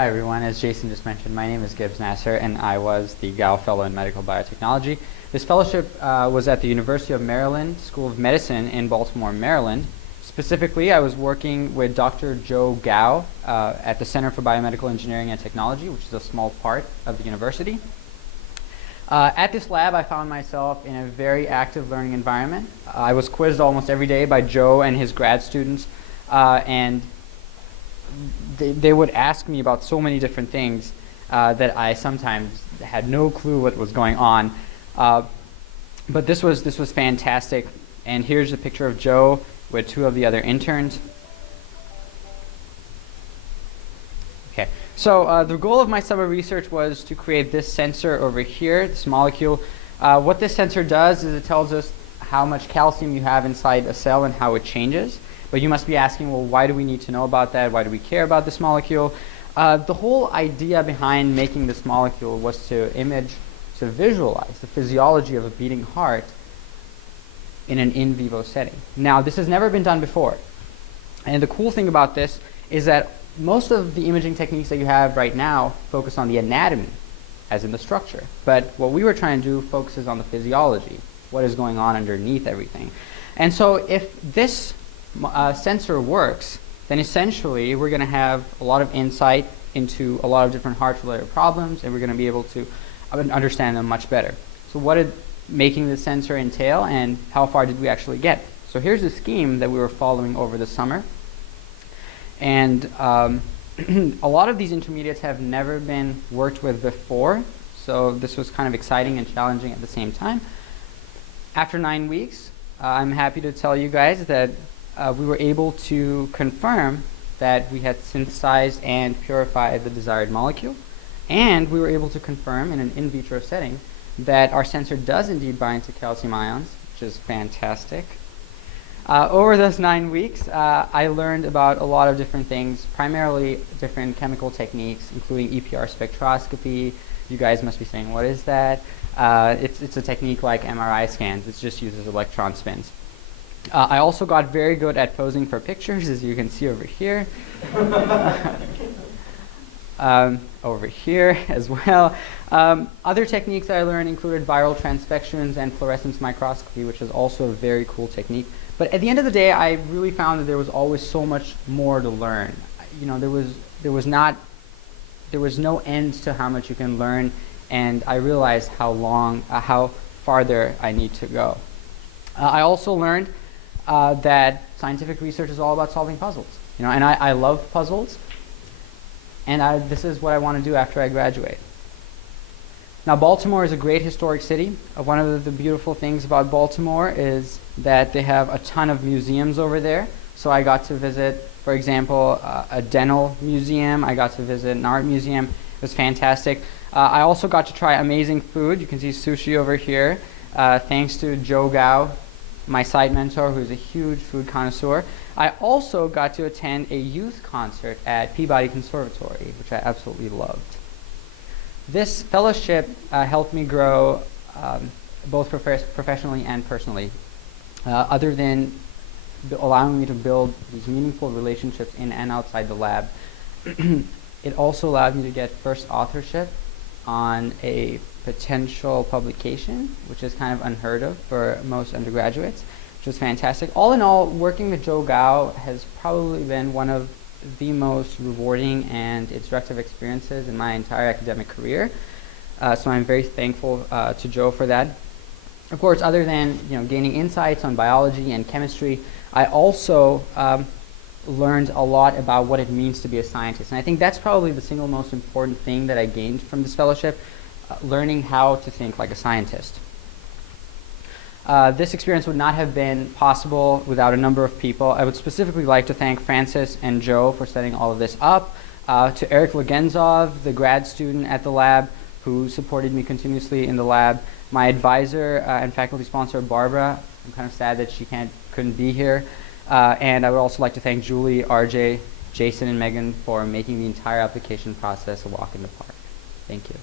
Hi everyone, as Jason just mentioned, my name is Gibbs Nasir and I was the Gow Fellow in Medical Biotechnology. This fellowship was at the University of Maryland School of Medicine in Baltimore, Maryland. Specifically, I was working with Dr. Joe Gow at the Center for Biomedical Engineering and Technology, which is a small part of the university. At this lab, I found myself in a very active learning environment. I was quizzed almost every day by Joe and his grad students, and they would ask me about so many different things that I sometimes had no clue what was going on. But this was fantastic. And here's a picture of Joe with two of the other interns. Okay, so the goal of my summer research was to create this sensor over here, this molecule. What this sensor does is it tells us how much calcium you have inside a cell and how it changes. But you must be asking, well, why do we need to know about that? Why do we care about this molecule? The whole idea behind making this molecule was to visualize the physiology of a beating heart in an in vivo setting. Now, this has never been done before. And the cool thing about this is that most of the imaging techniques that you have right now focus on the anatomy, as in the structure. But what we were trying to do focuses on the physiology, what is going on underneath everything. And so if this sensor works, then essentially we're going to have a lot of insight into a lot of different heart-related problems, and we're going to be able to understand them much better. So what did making the sensor entail, and how far did we actually get? So here's the scheme that we were following over the summer. And a lot of these intermediates have never been worked with before, so this was kind of exciting and challenging at the same time. After 9 weeks, I'm happy to tell you guys that we were able to confirm that we had synthesized and purified the desired molecule, and we were able to confirm in an in vitro setting that our sensor does indeed bind to calcium ions, which is fantastic. Over those 9 weeks, I learned about a lot of different things, primarily different chemical techniques, including EPR spectroscopy. You guys must be saying, what is that? It's a technique like MRI scans. It just uses electron spins. I also got very good at posing for pictures, as you can see over here. Over here as well. Other techniques that I learned included viral transfections and fluorescence microscopy, which is also a very cool technique. But at the end of the day, I really found that there was always so much more to learn. You know, there was no end to how much you can learn, and I realized how farther I need to go. I also learned that scientific research is all about solving puzzles. You know, and I love puzzles, and this is what I want to do after I graduate. Now, Baltimore is a great historic city. One of the beautiful things about Baltimore is that they have a ton of museums over there. So I got to visit, for example, a dental museum. I got to visit an art museum. It was fantastic. I also got to try amazing food. You can see sushi over here, thanks to Joe Gow, my site mentor, who's a huge food connoisseur. I also got to attend a youth concert at Peabody Conservatory, which I absolutely loved. This fellowship helped me grow both professionally and personally. Other than allowing me to build these meaningful relationships in and outside the lab, it also allowed me to get first authorship on a potential publication, which is kind of unheard of for most undergraduates, which was fantastic. All in all, working with Joe Gow has probably been one of the most rewarding and instructive experiences in my entire academic career. So I'm very thankful to Joe for that. Of course, other than gaining insights on biology and chemistry, I also learned a lot about what it means to be a scientist. And I think that's probably the single most important thing that I gained from this fellowship, learning how to think like a scientist. This experience would not have been possible without a number of people. I would specifically like to thank Francis and Joe for setting all of this up, to Eric Legenzov, the grad student at the lab, who supported me continuously in the lab, my advisor and faculty sponsor, Barbara. I'm kind of sad that she couldn't be here. And I would also like to thank Julie, RJ, Jason, and Megan for making the entire application process a walk in the park. Thank you.